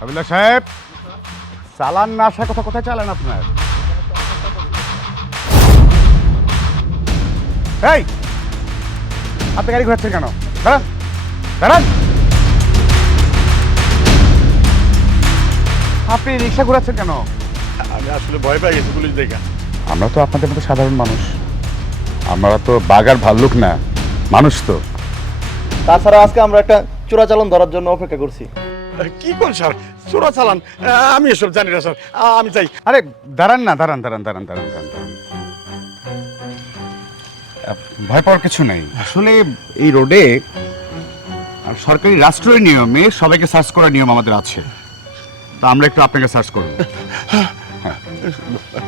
হাবিলদার সাহেব, চালান না আসার কথা কোথায় চালান আপনার? এই, আপনি গাড়ি ঘোরাচ্ছেন কেন? দাঁড়ান দাঁড়ান, আপনি রিক্সা ঘোরাচ্ছেন কেন? আমি আসলে ভয় পেয়ে গেছি পুলিশ দেখা। আমরা তো আপনাদের মতো সাধারণ মানুষ, আমরা তো বাঘ আর ভাল্লুক না, মানুষ তো। তাছাড়া আজকে আমরা একটা চোরাচালান ধরার জন্য অপেক্ষা করছি। কি কোন স্যার, চোরা চালান? আমি এসব জানি না স্যার, আমি চাই। আরে দাঁড়ান না, দাঁড়ান দাঁড়ান দাঁড়ান দাঁড়ান দাঁড়ান দাঁড়ান। ভয় পাওয়ার কিছু নেই। আসলে এই রোডে সরকারি রাষ্ট্রীয় নিয়মে সবাইকে সার্চ করার নিয়ম আমাদের আছে, তো আমরা একটু আপনাকে সার্চ করব।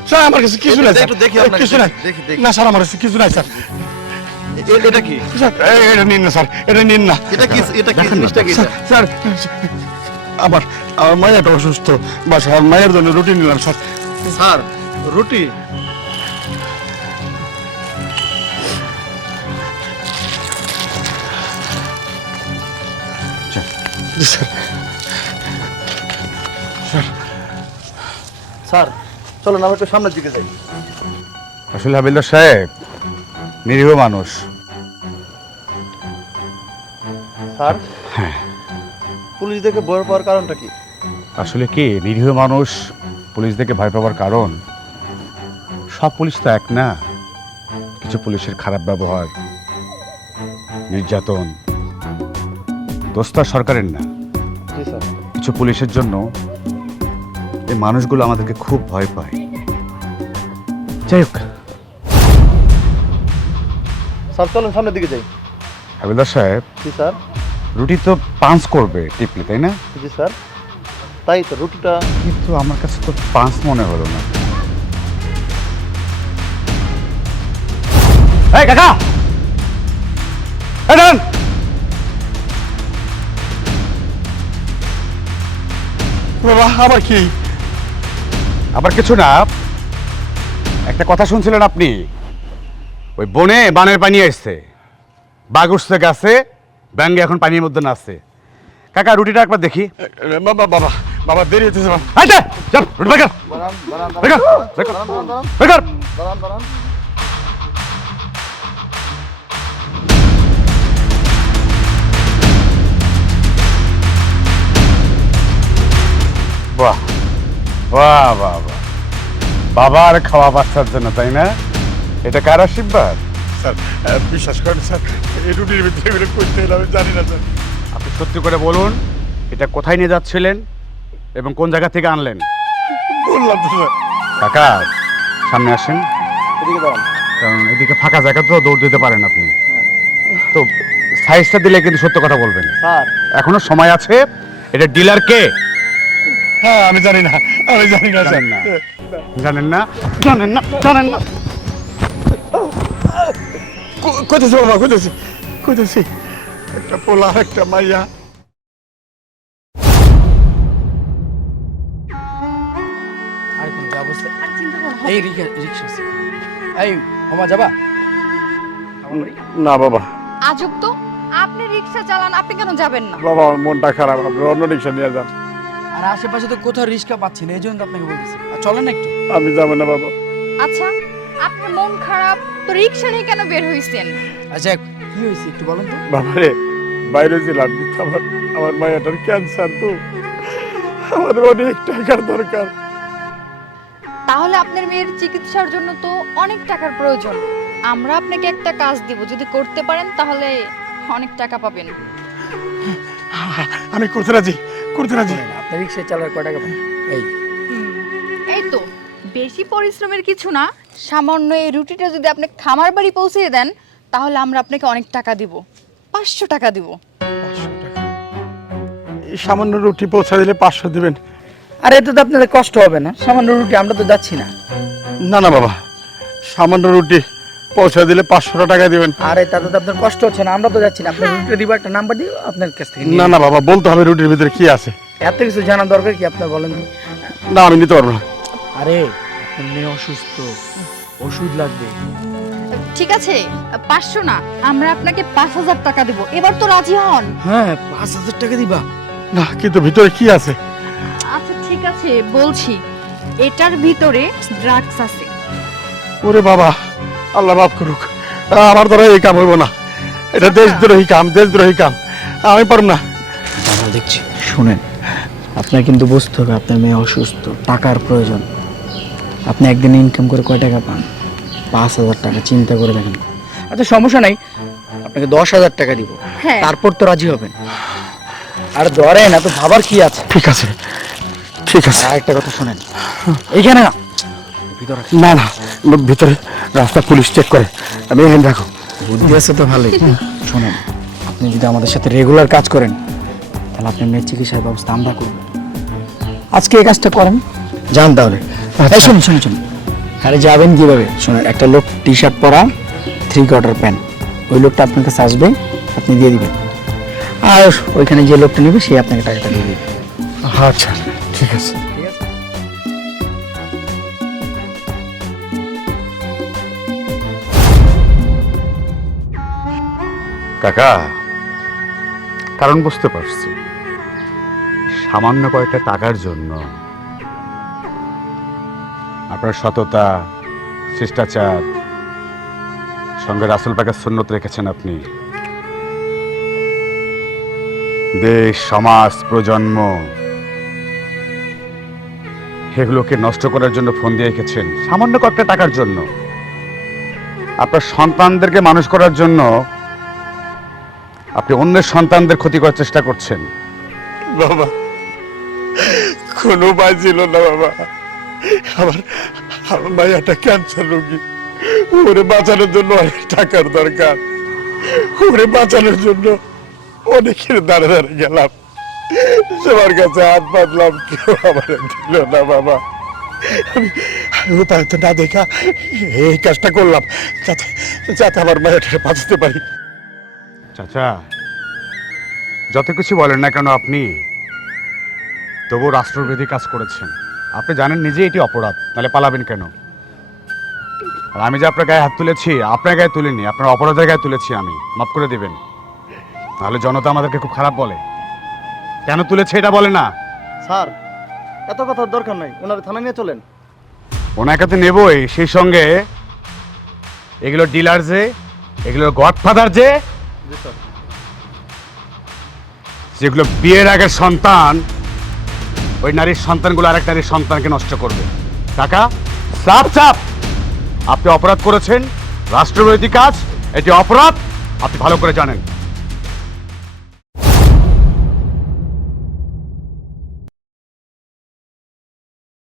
স্যার আমার কাছে কিছু নাই, একটু দেখি আপনাকে, কিছু নাই। দেখি। না স্যার, আমার কাছে কিছু নাই স্যার। এটা কি? স্যার এটা নিন না স্যার, এটা নিন না। এটা কি? এটা কি জিনিসটা কি? স্যার আমার আমার মায়েরটা অসুস্থ, বাস আমার মায়ের জন্য রুটি নিলাম স্যার। স্যার, রুটি? জি স্যার। স্যার চলুন আমরা একটু সামনের দিকে যাই। আসলে হাবিলদার সাহেব নিরীহ মানুষ। স্যার, হ্যাঁ, পুলিশ দেখে ভয় পাওয়ার কারণটা কি? আসলে কি নিরীহ মানুষ পুলিশ দেখে ভয় পাওয়ার কারণ, সব পুলিশ তো এক না। কিছু পুলিশের খারাপ ব্যবহার, নির্যাতন, দোষ তো আর সরকারের না। জি স্যার। কিছু পুলিশের জন্য এই মানুষগুলো আমাদেরকে খুব ভয় পায়। যাই হোক, স্যার চলুন সামনের দিকে যাই। হাবিলদার সাহেব, জি স্যার। রুটি তো পাঁচ করবে টিপলি, তাই না? জি স্যার, তাই তো রুটিটা। কিন্তু আমার কাছে তো পাঁচ মনে হলো না। এই কাকা, এই দাঁড়ান। বাবা আবার কি? আবার কিছু না, একটা কথা শুনছিলেন আপনি, ওই বনে বানের পানি আসছে, বাঘ উঠছে গাছে, ব্যাঙ্গে এখন পানির মধ্যে নাচছে। কাকা রুটিটা একবার দেখি। বাবা বাবা বাবা দেরি হতেছে বাবা। আচ্ছা চল, রুটি বের কর, দাঁড়ান দাঁড়ান বের কর, বের কর, বের কর। দাঁড়ান দাঁড়ান। বাহ বাহ বাহ বাহ, বাবার খাওয়া বাচ্চার জন্য, তাই না? এটা কার আশীর্বাদ? স্যার বিশ্বাস করেন স্যার, এই রুটির ভিতরে এগুলো করতে হলে আমি জানি না স্যার। আপনি সত্যি করে বলুন, এটা কোথায় নিয়ে যাচ্ছিলেন এবং কোন জায়গা থেকে আনলেন? বললাম তো স্যার। কাকা সামনে আসেন, এদিকে দাঁড়ান। কারণ এদিকে ফাঁকা জায়গা তো দৌড় দিতে পারেন আপনি। তো সাইজটা দিলে কিন্তু সত্য কথা বলবেন। স্যার, এখনো সময় আছে। এটা ডিলার কে? হ্যাঁ আমি জানি না, আমি জানি না স্যার। জানেন না? জানেন না, জানেন না, জানেন না। কইতেছি বাবা, কইতেছি কইতেছি, একটা পোলা একটা মাইয়া। আর কোন ব্যবস্থা? এই রিক্সা আছে। এই ওমা যাবা? না বাবা, আজব তো, আপনি রিক্সা চালান, আপনি কেন যাবেন না? বাবা আমার মনটা খারাপ, আপনি অন্য রিক্সা নিয়ে যান। আর আশেপাশে তো কোথাও রিক্সা পাচ্ছি না, এই জন্য তো আপনাকে বলতেছি। আর চলেন না একটু। আমি যাবো না বাবা। আচ্ছা, আপনার মন খারাপ তো রিক্সা নিয়ে কেন বের হইছেন? আচ্ছা কি হয়েছে একটু বলেন তো। বাবা রে, বাইরে ছিলাম, আমার আমার মায়াটার ক্যান্সার, তো আমাদের অনেক টাকার দরকার। তাহলে আপনার মেয়ের চিকিৎসার জন্য তো অনেক টাকার প্রয়োজন। আমরা আপনাকে একটা কাজ দিব, যদি করতে পারেন তাহলে অনেক টাকা পাবেন। আমি করতে রাজি, করতে রাজি। আপনার রিক্সা চালার কয় টাকা পান? এই এই তো, বেশি পরিশ্রমের কিছু না, সামান্য এই রুটিটা যদি আপনি খামার বাড়ি পৌঁছে দেন তাহলে আমরা আপনাকে অনেক টাকা দিব, 500 টাকা দিব। 500 টাকা? এই সামান্য রুটি পৌঁছা দিলে 500 দিবেন? আর এতে তো আপনাদের কষ্ট হবে না, সামান্য রুটি, আমরা তো যাচ্ছি না। না না বাবা, সামান্য রুটি পৌঁছা দিলে 500 টাকা দিবেন? আরে তাতে তো আপনার কষ্ট হচ্ছে না, আমরা তো যাচ্ছি না। আপনার রুটি দিব, একটা নাম্বার দিও, আপনার কাছ থেকে নিয়ে না না বাবা, বলতে হবে রুটির ভিতরে কি আছে। এত কিছু জানার দরকার কি আপনার, বলেন তো? না আমি নিতে পারবো না। আরে আপনার মেয়ে অসুস্থ, ওষুধ লাগবে। ঠিক আছে, 500 না, আমরা আপনাকে 5000 টাকা দিব। এবার তো রাজি হন? হ্যাঁ 5000 টাকা দিবা? না কিন্তু ভিতরে কি আছে? ঠিক আছে বলছি, এটার ভিতরে ড্রাগস আছে। ওরে বাবা, আল্লাহ মাফ করুক, আমার দ্বারা এই কাম হইব না। এটা দেশদ্রোহী কাম, দেশদ্রোহী কাম, আমি পারব না। আমরা দেখছি। শুনেন, আপনার কিন্তু বুঝতে হবে আপনার মেয়ে অসুস্থ, টাকার প্রয়োজন। আপনি একদিন ইনকাম করে কয় টাকা পান? 5,000 টাকা। চিন্তা করে দেখেন। আচ্ছা সমস্যা নাই, আপনাকে 10,000 টাকা দিব, হ্যাঁ। তারপর তো রাজি হবেন। আর ধরেন, এত ভাবার কি আছে? ঠিক আছে, ঠিক আছে। আর একটা কথা শুনেন, এইখানে না, ভিতরে না না, ভিতরে রাস্তা পুলিশ চেক করে, আমি এখানে রাখো। বুদ্ধি আছে তো ভালোই। শোনেন, আপনি যদি আমাদের সাথে রেগুলার কাজ করেন, তাহলে আপনার মেয়ের চিকিৎসার ব্যবস্থা আমরা করব। আজকে এই কাজটা করেন, যান তাহলে। এই শুনুন শুনুন শুনুন, আরে যাবেন কিভাবে? শোনেন, একটা লোক টি শার্ট পরা, 3/4 প্যান্ট, ওই লোকটা আপনার কাছে আসবে, আপনি দিয়ে দিবেন। আর ওইখানে যে লোকটা নেবে সে আপনাকে টাকাটা দিয়ে দিবে। আচ্ছা, ঠিক আছে। কাকা, কারণ বুঝতে পারছি, সামান্য কয়েকটা টাকার জন্য আপনার সততা, শিষ্টাচার, সঙ্গে রাসূল পাকের সুন্নত রেখেছেন আপনি। দেশ, সমাজ, প্রজন্ম এগুলোকে নষ্ট করার জন্য ফোন দিয়ে রেখেছেন সামান্য কয়েকটা টাকার জন্য। আপনার সন্তানদেরকে মানুষ করার জন্য আপনি অন্যের সন্তানদের ক্ষতি করার চেষ্টা করছেন। বাবা, কোনো উপায় ছিল না বাবা। আমার আমার মাইয়াটা ক্যান্সার রোগী, ওরে বাঁচানোর জন্য অনেক টাকার দরকার। ওরে বাঁচানোর জন্য অনেকের দ্বারা দ্বারা গেলাম, সবার কাছে হাত পাতলাম, কেউ আমার দিল না বাবা। আমি উপায় তো না দেখা এই কাজটা করলাম, যাতে যাতে আমার মায়েরটা বাঁচাতে পারি। চাচা, যত কিছু বলেন না কেন আপনি, তবু রাষ্ট্রবিরোধী কাজ করেছেন। আপনি জানেন নিজে এটি অপরাধ, তাহলে পালাবেন কেন? আর আমি যে আপনার গায়ে হাত তুলেছি, আপনার গায়ে তুলিনি, আপনার অপরাধের গায়ে তুলেছি আমি। মাফ করে দিবেন, তাহলে জনতা আমাদেরকে খুব খারাপ বলে। কেন তুলেছে এটা বলে না। স্যার, এত কথার দরকার নাই, ওনারা থানায় নিয়ে চলেন। ওনাকে তো নেবই, সেই সঙ্গে এগুলো ডিলার যে, এগুলো গডফাদার যে, যেগুলো বিয়ের আগের সন্তান, ওই নারীর সন্তানগুলো আরেক নারীর সন্তানকে নষ্ট করবে। কাকা, চাপ চাপ, আপনি অপরাধ করেছেন, রাষ্ট্রবিরোধী কাজ, এটি অপরাধ, আপনি ভালো করে জানেন।